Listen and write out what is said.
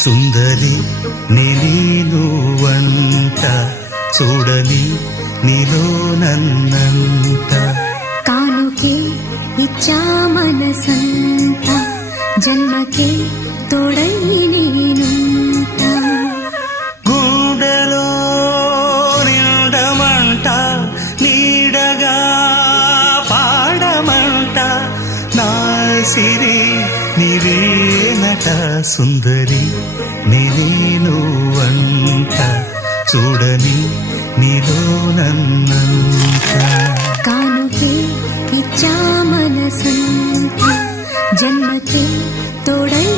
సుందరి నీనువంట చూడని నీలో నన్నంత కానుకే ఇచ్చా మనసంత జన్మకే తోడై నేనుంట గుండెలో నిండమంట నీడగా పాడమంట నా సిరి నీవేనట సుందరి నేనువంట చూడని నీలో నన్నంత కానుకే ఇచ్చా మనసంత జన్మకే తోడై